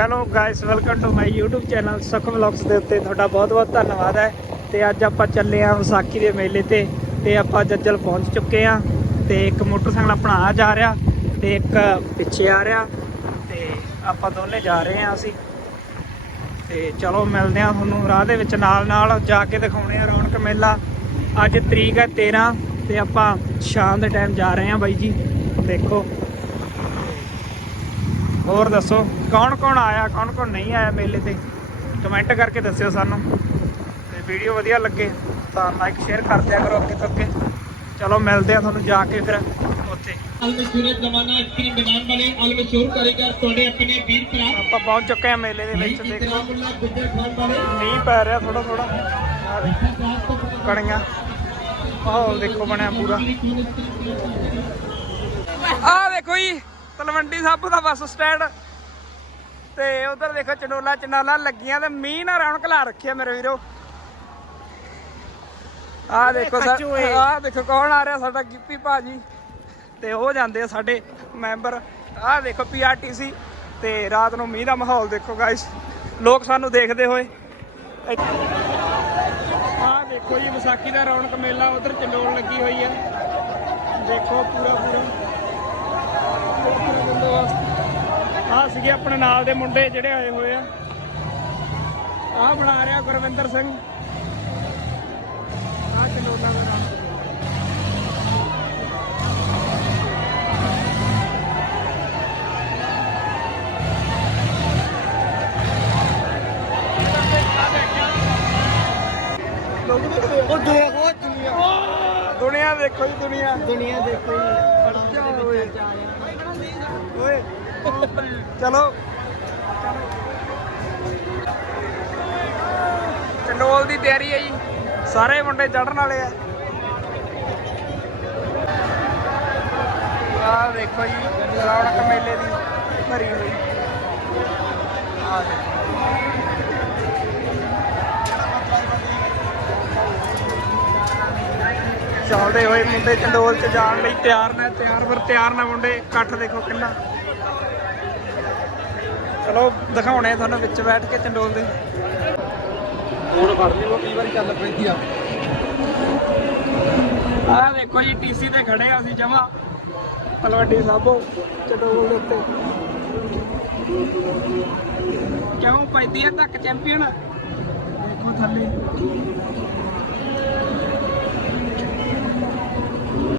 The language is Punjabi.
Hello guys welcome to my YouTube channel Sukh vlogs ਦੇ ਉੱਤੇ ਤੁਹਾਡਾ ਬਹੁਤ-ਬਹੁਤ ਧੰਨਵਾਦ ਹੈ। ਤੇ ਅੱਜ ਆਪਾਂ ਚੱਲੇ ਆਂ ਵਿਸਾਖੀ ਦੇ ਮੇਲੇ ਤੇ ਤੇ ਆਪਾਂ ਜੱਜਲ ਪਹੁੰਚ ਚੁੱਕੇ ਆਂ ਤੇ ਇੱਕ ਮੋਟਰਸਾਈਕਲ ਆਪਣਾ ਆ ਜਾ ਰਿਹਾ ਤੇ ਇੱਕ ਪਿੱਛੇ ਆ ਰਿਹਾ। ਤੇ ਆਪਾਂ ਦੋਨੇ ਜਾ ਰਹੇ ਆਂ ਅਸੀਂ। ਤੇ ਚਲੋ ਮਿਲਦੇ ਆਂ ਤੁਹਾਨੂੰ ਰਾਹ ਦੇ ਵਿੱਚ ਨਾਲ ਨਾਲ ਜਾ ਕੇ ਦਿਖਾਉਣੇ ਆ ਰੌਣਕ ਮੇਲਾ। ਅੱਜ ਤਰੀਕ ਹੈ 13 ਤੇ ਆਪਾਂ ਸ਼ਾਮ ਦੇ ਟਾਈਮ ਜਾ ਰਹੇ ਆਂ ਬਾਈ ਜੀ। ਦੇਖੋ। ਹੋਰ ਦੱਸੋ ਕੌਣ ਕੌਣ ਆਇਆ ਕੌਣ ਕੌਣ ਨਹੀਂ ਆਇਆ ਮੇਲੇ ਤੇ? ਕਮੈਂਟ ਕਰਕੇ ਦੱਸਿਓ ਸਾਨੂੰ। ਤੇ ਵੀਡੀਓ ਵਧੀਆ ਲੱਗੇ ਤਾਂ ਲਾਈਕ ਸ਼ੇਅਰ ਕਰ ਦਿਆ ਕਰੋ ਅੱਗੇ ਤੋਂ ਅੱਗੇ। ਚਲੋ ਮਿਲਦੇ ਆ ਤੁਹਾਨੂੰ ਜਾ ਕੇ ਫਿਰ ਉੱਥੇ। ਅਲਮਸ਼ੂਰ ਜ਼ਮਾਨਾ ਆਈਸਕ੍ਰੀਮ ਬਣਾਉਣ ਵਾਲੇ ਅਲਮਸ਼ੂਰ ਕਾਰੀਗਰ ਤੁਹਾਡੇ ਆਪਣੇ ਵੀਰ ਭਰਾ। ਆਪਾਂ ਪਹੁੰਚ ਚੁੱਕੇ ਆ ਮੇਲੇ ਦੇ ਵਿੱਚ ਦੇਖੋ। ਮੀਂਹ ਪੈ ਰਿਹਾ ਥੋੜਾ ਥੋੜਾ ਕਣੀਆਂ। ਆਹ ਦੇਖੋ ਬਣਿਆ ਪੂਰਾ। ਆਹ ਦੇਖੋ ਜੀ ਤਲਵੰਡੀ ਸਾਬੋ ਦਾ ਬੱਸ ਸਟੈਂਡ। ਤੇ ਉਧਰ ਦੇਖੋ ਚੰਡੋਲਾ ਚੰਡਾਲਾ ਲੱਗੀਆਂ ਤੇ ਮੀਂਹ ਨਾਲ ਰੌਣਕ ਲਾ ਰੱਖੀ ਆ ਮੇਰੇ ਵੀਰੋ। ਆਹ ਦੇਖੋ ਸਾ- ਆਹ ਦੇਖੋ ਕੌਣ ਆ ਰਿਹਾ ਸਾਡਾ ਗਿੱਪੀ ਭਾਜੀ। ਤੇ ਉਹ ਜਾਂਦੇ ਆ ਸਾਡੇ ਮੈਂਬਰ। ਆਹ ਦੇਖੋ ਪੀਆਰਟੀਸੀ ਤੇ ਰਾਤ ਨੂੰ ਮੀਂਹ ਦਾ ਮਾਹੌਲ ਦੇਖੋ ਗਾਇਸ ਲੋਕ ਸਾਨੂੰ ਦੇਖਦੇ ਹੋਏ। ਆਹ ਦੇਖੋ ਜੀ ਵਿਸਾਖੀ ਦਾ ਰੌਣਕ ਮੇਲਾ ਉਧਰ ਚੰਡੋਲ ਲੱਗੀ ਹੋਈ ਆ। ਦੇਖੋ ਪੂਰਾ ਪੂਰਾ ਸੀਗੇ ਆਪਣੇ ਨਾਲ ਦੇ ਮੁੰਡੇ ਜਿਹੜੇ ਆਏ ਹੋਏ ਆ। ਆਹ ਬਣਾ ਰਿਹਾ ਗੁਰਵਿੰਦਰ ਸਿੰਘ। ਆਹ ਚੰਡੋਲਾ ਦਾ ਨਾਮ ਉਹ ਦੇਖੋ ਦੁਨੀਆ। ਦੁਨੀਆ ਦੇਖੋ ਜੀ ਦੁਨੀਆ। ਦੁਨੀਆ ਦੇਖੋ ਓਏ। ਚਲੋ। ਚੰਡੋਲ ਦੀ ਤਿਆਰੀ ਹੈ ਜੀ। ਸਾਰੇ ਮੁੰਡੇ ਚੜਨ ਵਾਲੇ ਆ। ਆਹ ਦੇਖੋ ਜੀ, ਰੌਣਕ ਮੇਲੇ ਦੀ ਭਰੀ ਹੋਈ। ਆਹ ਦੇਖੋ ਚੱਲਦੇ ਹੋਏ ਮੁੰਡੇ ਚੰਡੋਲ 'ਚ ਜਾਣ ਲਈ ਤਿਆਰ ਨੇ, ਤਿਆਰ ਫਿਰ ਤਿਆਰ ਨੇ ਮੁੰਡੇ। ਇਕੱਠ ਦੇਖੋ ਕਿੰਨਾ। ਚਲੋ ਦਿਖਾਉਣੇ ਆ ਤੁਹਾਨੂੰ ਵਿੱਚ ਬੈਠ ਕੇ ਚੰਡੋਲ ਦੇ। ਹੁਣ ਫੜ ਲਿਓ ਕਈ ਵਾਰੀ ਚੱਲ ਪੈਂਦੀ ਆ। ਆਹ ਦੇਖੋ ਜੀ ਟੀਸੀ ਤੇ ਖੜੇ ਆ ਅਸੀਂ ਜਮਾ। ਤਲਵੱਡੀ ਸਾਬੋ ਚੰਡੋਲ ਦੇ ਉੱਤੇ। ਕਿਉਂ ਪੈਂਦੀਆਂ ਤੱਕ ਚੈਂਪੀਅਨ? ਦੇਖੋ ਥੱਲੇ।